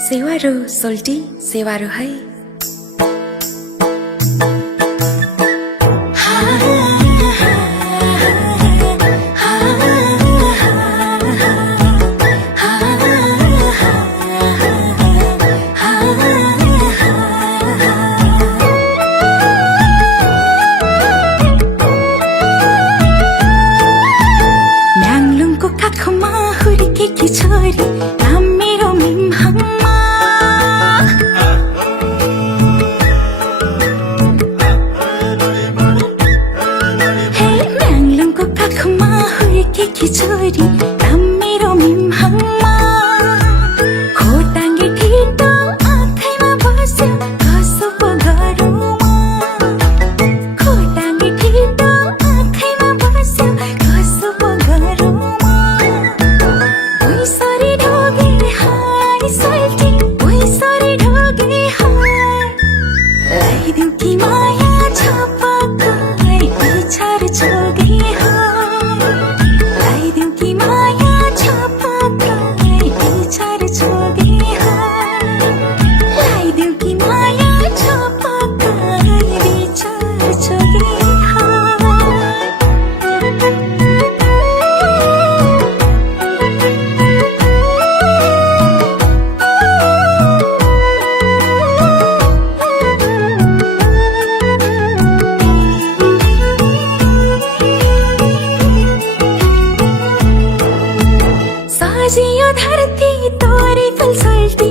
सेवारो सोल्टी सेवारो है। म्याङलुङको काखमा हुर्केकी छोरी नाम मेरो मिमहङमा। हे म्याङलुङको काखमा हुर्केकी छोरी नाम मेरो मिमहङमा। खोटाङ्गे ठिटो आँखैमा बस्यो कसो पो गरौँ। खोटाङ्गे ठिटो आँखैमा बस्यो कसो पो गरौँ। भुइँसरी ढोगे हाय सोल्टी भुइँसरी ढोगे हाय। लगाइदेऊ कि माया छपक्कै बिछार छोगे हाय। लगाइदेऊ कि माया छपक्कै बिछार छोगे हाय। लगाइदेऊ कि माया छपक्कै बिछार छोगे साजियो धरती तोरी फल सोल्टी